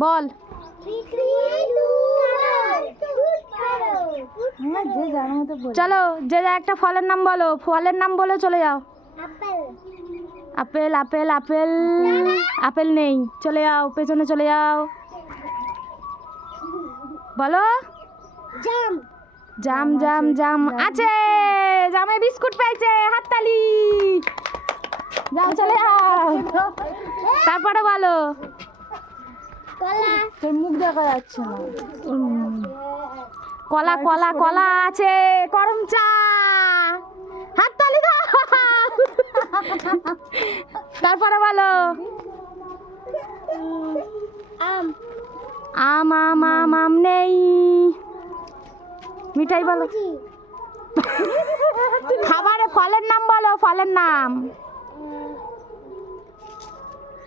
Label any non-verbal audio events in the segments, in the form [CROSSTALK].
বল। হ্যাঁ চলো যে যা একটা ফলের নাম বলো ফলের নাম বলে চলে যাও। আপেল। আপেল আপেল আপেল নেই। চলে যাও পেছনে চলে যাও। বলো। জাম। জাম জাম জাম। আছে। জামে বিস্কুট পেয়েছে হাততালি। যাও চলে যাও। [LAUGHS] তারপরে বলো। তোর মুখ দেখা যাচ্ছে না। কলা কলা কলা আছে গরম চা। হাততালি দাও। তারপরে বলো। আম। আম আম আম আম নেই। মিঠাই বলো। খাবারে ফলের নাম বলো ফলের নাম।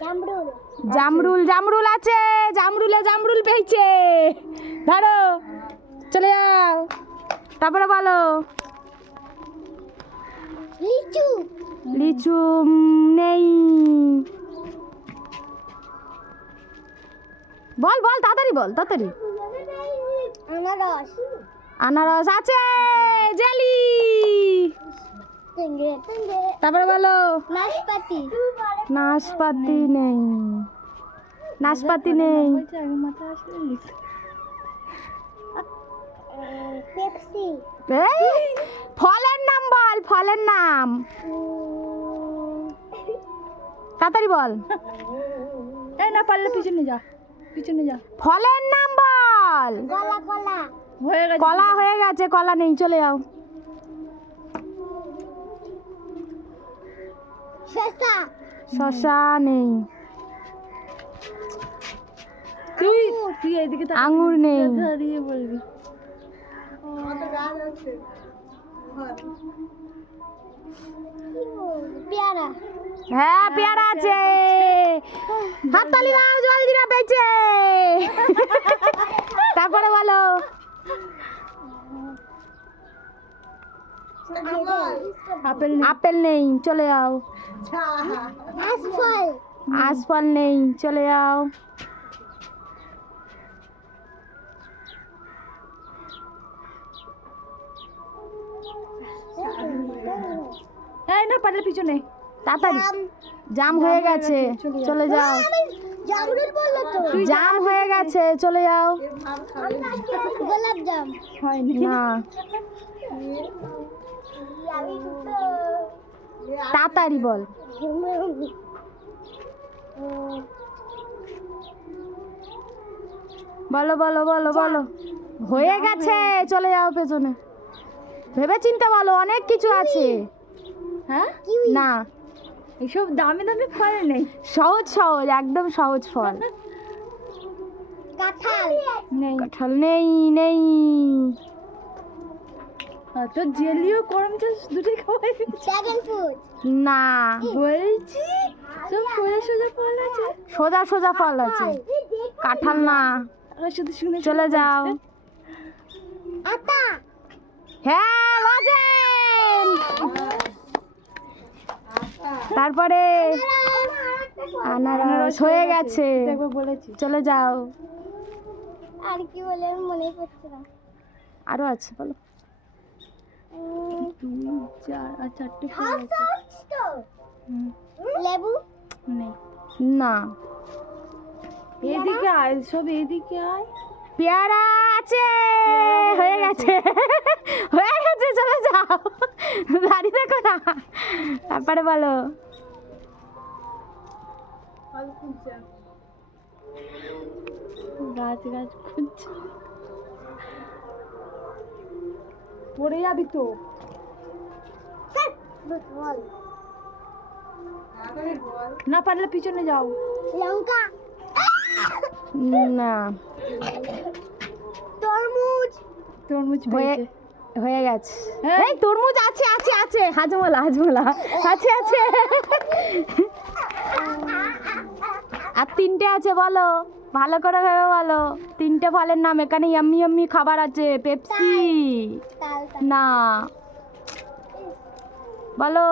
জামরুল। জামরুল জামরুল আছে জামরুলে জামরুল পেয়েছে। ধরো চলে যাও। তারপরে বলো। লিচু। লিচু নেই। বল বল তাড়াতাড়ি বল তাড়াতাড়ি। আনারস। আনারস আছে। তারপরে বলো। নাশপাতি। নাশপাতি নেই। নাশপাতি নেই। পেপসি। এই, ফলের নাম বল ফলের নাম। তাড়াতাড়ি বল। এই না পারলে পিছনে যা পিছনে যা। ফলের নাম বল। কলা কলা। হয়ে গেছে। কলা হয়ে গেছে কলা নেই চলে যাও। শশা। নেই। তুই তুই আঙুর নেই। দিয়ে বলবি পেয়ারা। হ্যাঁ পেয়ারা আছে। হাততালি দাও জলজিরা পেয়েছে। তারপরে বলো। আপেল আপেল নেই চলে যাও। আশফল নেই চলে যাও। এই না পারলে পিছনে। তাড়াতাড়ি। জাম। হয়ে গেছে চলে যাও। জাম হয়ে গেছে চলে যাও। গোলাপ জাম। হয়নি। না। তাড়াতাড়ি বল। বলো বলো বলো বলো। হয়ে গেছে চলে যাও পেছনে। ভেবে চিন্তে বলো অনেক কিছু আছে। হ্যাঁ? না। এইসব দামি দামি ফল নেই। সহজ সহজ একদম সহজ ফল। কাঁঠাল। নেই কাঁঠাল নেই নেই। তোর জেলিও করম চাষ দুটোই খাওয়াই ড্রাগন ফ্রুট না বলছি সব সোজা সোজা ফল আছে? সোজা সোজা ফল আছে। কাঁঠাল না। শুধু শুনে চলে যাও। আতা। হ্যাঁ লজেন। তারপরে আনারস হয়ে গেছে। চলে যাও। আর কি বলে মনে পড়ছে না। আরও আছে বলো। দুই চার আর চারটে ফল আছে। লেবু? নেই। না। এদিকে আয় সব এদিকে আয়। পেয়ারা আছে! হয়ে গেছে। হয়ে গেছে চলে যাও। দাঁড়িয়ে দেখো না। তারপরে বলো। গাছ গাছ খুঁজছে। পড়ে যাবি তো। না পারলে পিছনে যাও। লঙ্কা। না। তরমুজ। তরমুজ হয়ে হয়ে গেছে। হ্যাঁ? এই তরমুজ আছে আছে আছে। হাজমোলা হাজমোলা। আছে আছে। আর তিনটে আছে বলো। ভালো করে ভেবে বলো। তিনটে ফলের নাম এখানে ইয়াম্মি ইয়াম্মি খাবার আছে পেপসি। না। বলো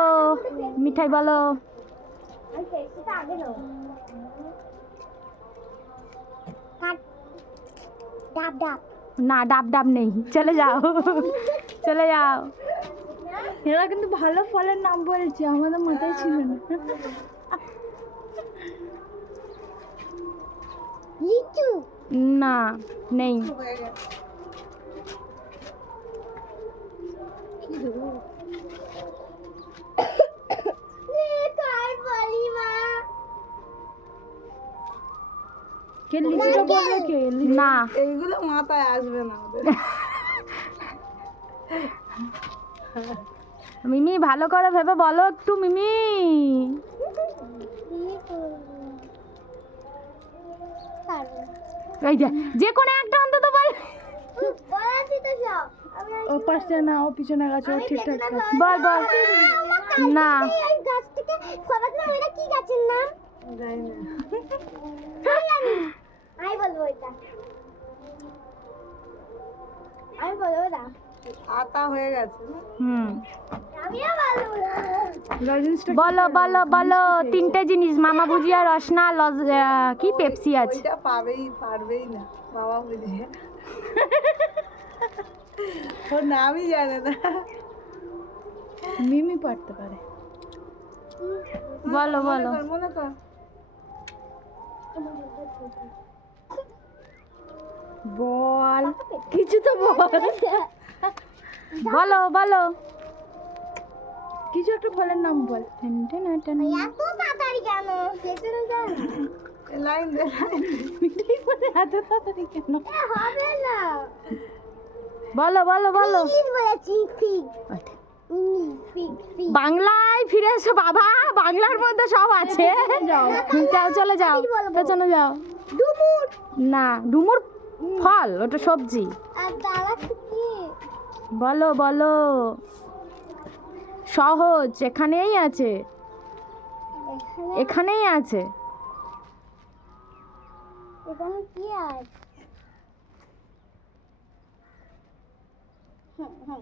মিঠাই বলো। আমি পেয়েছি আগে নাও। ডাব ডাব। না ডাব ডাব নেই। চলে যাও চলে যাও। এরা কিন্তু ভালো ফলের নাম বলেছে আমাদের মাথায় ছিল না। লিচু। না নেই। কার কে লিচুটা বলল কে? না। এইগুলো মাথায় আসবে না মিমি ভালো করে ভেবে বলো একটু মিমি। এই যে যে কোনো একটা অন্তত বল। ও পাশে না ও পিছনে গেছে ও ঠিকঠাক বল বল। না গাছ থেকে কি গাছের নাম? জানি না। আমি বলব এটা। আমি বলব এটা। আতা হয়ে গেছে হুম। বলো বলো বলো তিনটে জিনিস মামা ভুজিয়া রসনা লজ কি পেপসি আছে? পাবেই পারবেই না বাবা বুঝিয়ে ওর নামই জানে না। মিমি পারতে পারে। বলো বলো। মনে কর বল। কিছু তো বল। বলো বলো। কিছু একটা ফলের নাম বল। এত তাড়াতাড়ি কেন? লাইন। মিঠাই বলে এত তাড়াতাড়ি কেন? হবে না। বলো বলো বাংলায় ফিরে এসো বাবা। বাংলার মধ্যে সব আছে। যাও। যাও চলে যাও। পেছনে যাও। ডুমুর। না ডুমুর ফল ওটা সবজি। আর দাঁড়া কি? বলো বলো। সহজ এখানেই আছে। এখানেই আছে। এখানে কি আছে? হুম, হুম।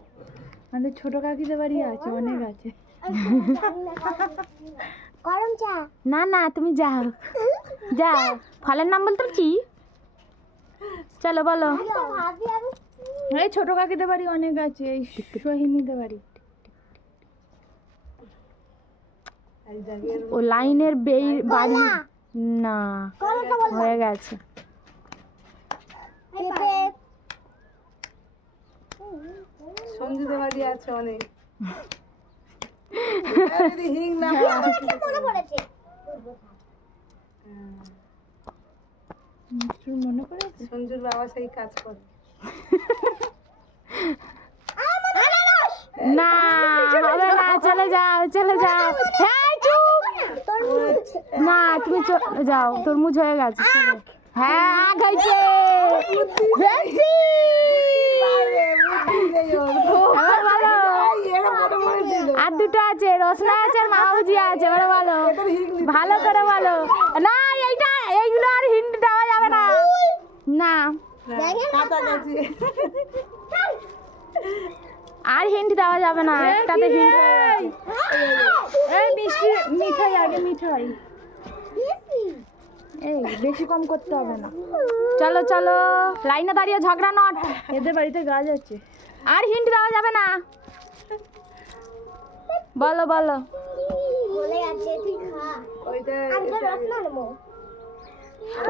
আমাদের ছোট কাকিদের বাড়ি আছে অনেক আছে। গরম চা। না না তুমি যাও। যাও। ফলের নাম বলতে কি? চলো বলো। এই ছোট কাকিদের বাড়ি অনেক আছে এই সোহিনীদের বাড়ি। ও লাইনের বেই বাড়ি। না হয়ে গেছে। সঞ্জুদের বাড়ি আছে অনেক। হিং না পড়েছে? মনে পড়েছে সঞ্জুর বাবা সেই কাজ করে। না হবে না চলে যাও। চলে যাও এই চুপ! না তুমি যাও তরমুজ হয়ে গেছে চলো। আগ হয়েছে। আর দুটো আছে রসনা আছে আর মামা আছে ভালো করে বলো। না এইটা এইগুলো আর হিন্ট দেওয়া যাবে না না। না, আর হিন্ট দেওয়া যাবে না একটাতে হিন্ট এই মিষ্টি মিঠাই আগে মিঠাই। এই বেশি কম করতে হবে না। চলো চলো লাইনে দাঁড়িয়ে ঝগড়া নট। এদের বাড়িতে গাছ আছে আর হিন্ট দেওয়া যাবে না। বলো বলো। বলে গেছে তুই খা। ওইটা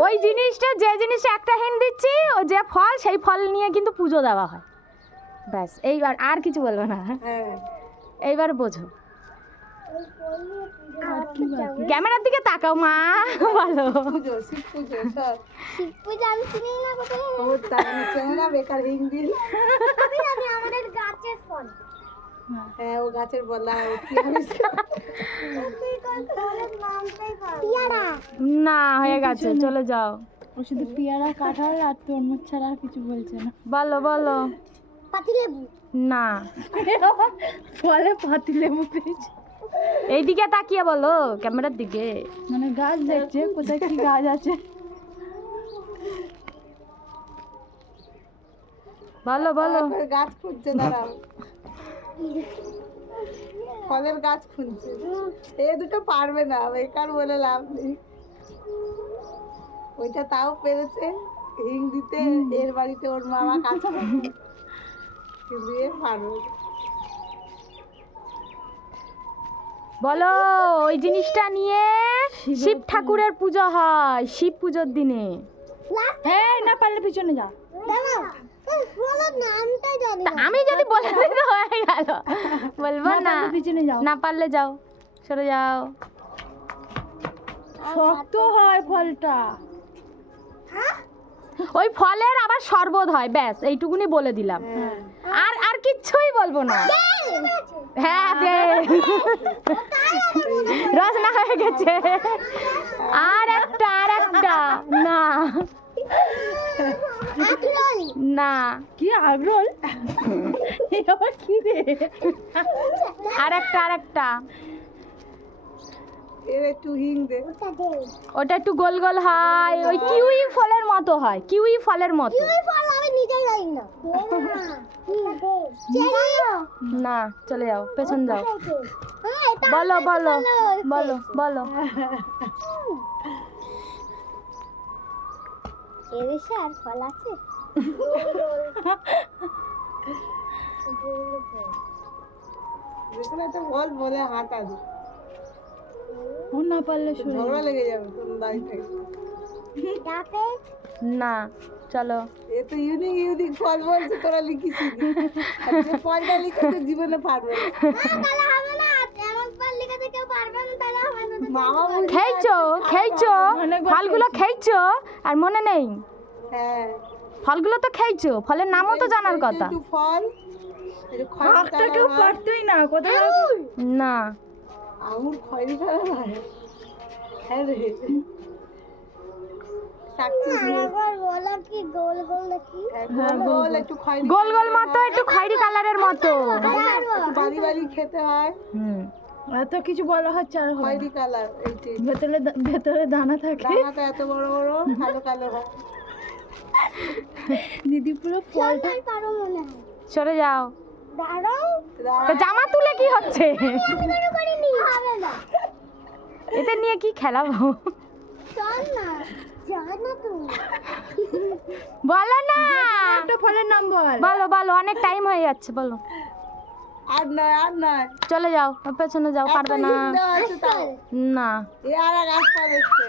ওই জিনিসটা যে জিনিসটা একটা হিন্ট দিচ্ছি ও যে ফল সেই ফল নিয়ে কিন্তু পুজো দেওয়া হয়। ব্যাস এইবার আর কিছু বলব না। হ্যাঁ। এইবার বোঝো। ক্যামেরার দিকে তাকাও মা বলো। পুজো শিব পুজো সব। শিব পূজা আমি চিনি না কোথায় ও তার নিচে না বেকার হিং দিল আমি জানি আমাদের গাছের ফল। হ্যাঁ। ও গাছের বলা ও পারবি পিয়ারা। না হয়ে গেছে চলে যাও। ও শুধু পেয়ারা কাঁঠাল আর তরমুজ ছাড়া আর কিছু বলছে না। বলো বলো। পাতিলেবু। না। ফলে পাতি লেবু পেয়েছে। এইদিকে তাকিয়ে বলো ক্যামেরার দিকে। মানে গাছ দেখছে কোথায় কি গাছ আছে। বলো বলো। গাছ খুঁজছে দাঁড়াও। ফলের গাছ খুঁজছে। এ দুটো পারবে না বেকার বলে লাভ নেই। ওইটা তাও পেরেছে হিং দিতে এর বাড়িতে ওর মামা কাজ করে কিন্তু এ পারবে। বলো ওই জিনিসটা নিয়ে শিব ঠাকুরের পুজো হয় শিব পুজোর দিনে। এই না পারলে পিছনে যা। বলব না না পিছনে যাও না পারলে যাও সরে যাও শক্ত হয় ফলটা ওই ফলের আবার শরবত হয় ব্যাস এইটুকুনি বলে দিলাম আর আর কিচ্ছুই বলব না হ্যাঁ বেশ। রসনা হয়ে গেছে আর একটা আর একটা না না। কি আগ্রল আবার কি রে? আর একটা আর একটা ওটা একটু গোল গোল হয়। ওই কিউই ফলের মতো হয়। কিউই ফলের মতো। তুই ফল আমি নিজে জানি না। চলে যাও। পেছন যাও। বলো বলো বলো বলো। এদেশে আর ফল আছে? একটা বল বলে হাঁটা দে ও না পারলে ঝগড়া লেগে যাবে তোর বাড়ি থেকে না চলো। এ তো ইউনিক ইউনিক ফল বলছে তোরা লিখিস ফলটা জীবনে পারবে খেয়েছো। খেয়েছো ফলগুলো খেয়েছো? আর মনে নেই? হ্যাঁ। ফলগুলো তো খেয়েছো ফলের নামও তো জানার কথা। ফল কেউ না কোথায়? না। আঙুর খয়রি কালার হয়। হ্যাঁ রে। গোল গোল গোল গোল মতো একটু খয়েরি কালারের মতো। বাড়ি বাড়ি খেতে হয়। হুম। এত কিছু বলা হচ্ছে আর খয়রি কালার ভেতরে ভেতরে দানা থাকে। দানাটা এত বড় বড় কালো কালো হয়। দিদি পুরো মনে হয়। সরে যাও। দাঁড়াও। তো জামা তুলে কি হচ্ছে? এতে নিয়ে কি খেলাবো? চল না চল না তুমি বলো না। একটা ফলের নাম বল। বলো বলো অনেক টাইম হয়ে যাচ্ছে বলো। আর নয় আর নয়। চলে যাও পেছনে যাও পারবে না। না। এ আর এসছে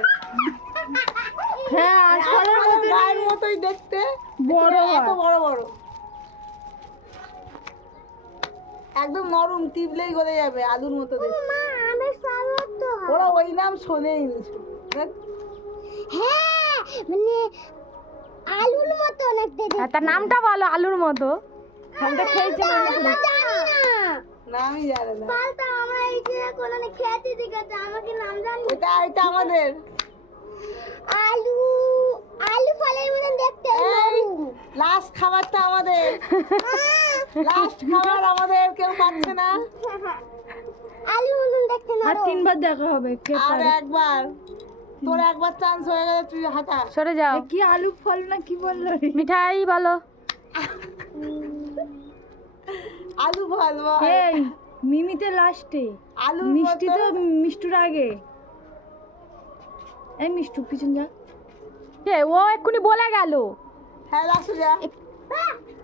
হ্যাঁ আশপাশের গায়ের মতোই দেখতে। বড় এত বড় বড়। একদম নরম টিপলেই গলে যাবে আলুর মতো দেখতে। মা আমি সামত তো ওরা ওই নাম শোনেই নিছো হ্যাঁ মানে আলুর মতো তার নামটা বলো আলুর মতো। ফলটা খেয়েছে মনে না। নামই জানে না। পাল্টা আমরা এই যে কোনদিন খেতে দিকেছে আমাকে নাম জানি। এটা এটা আমাদের। আলু আলু ফলের মতন দেখতে লাস্ট খাবারটা আমাদের। লাস্ট খাবার আমাদের কেউ পাচ্ছে না। আলু মতন দেখতে না আর তিনবার দেখা হবে কে আর একবার। তোর একবার চান্স হয়ে গেছে তুই হাঁটা। সরে যাও। কি আলু ফল না কি বলল মিঠাই বলো। আলু ফল বল। এই মিমিতে লাস্টে আলু মিষ্টি তো মিষ্টুর আগে। এই মিষ্টু পিছন যা। এ ও এক্ষুনি বলে গেল। হ্যাঁ লাস্ট যা।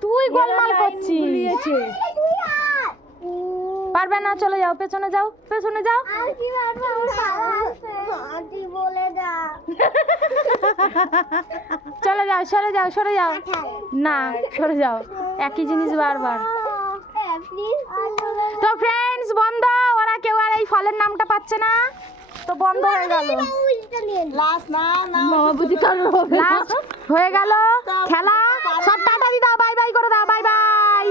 তুই গোলমাল করছিস। পারবে না চলে যাও পেছনে যাও পেছনে যাও। কি চলে যাও সরে যাও সরে যাও। না সরে যাও। একই জিনিস বারবার। তো ফ্রেন্ডস বন্ধ ওরা কেউ আর এই ফলের নামটা পাচ্ছে না। তো বন্ধ হয়ে গেল। লাস্ট হয়ে গেল। খেলা। সব টাটা দি দাও বাই বাই করে দাও বাই। বাই।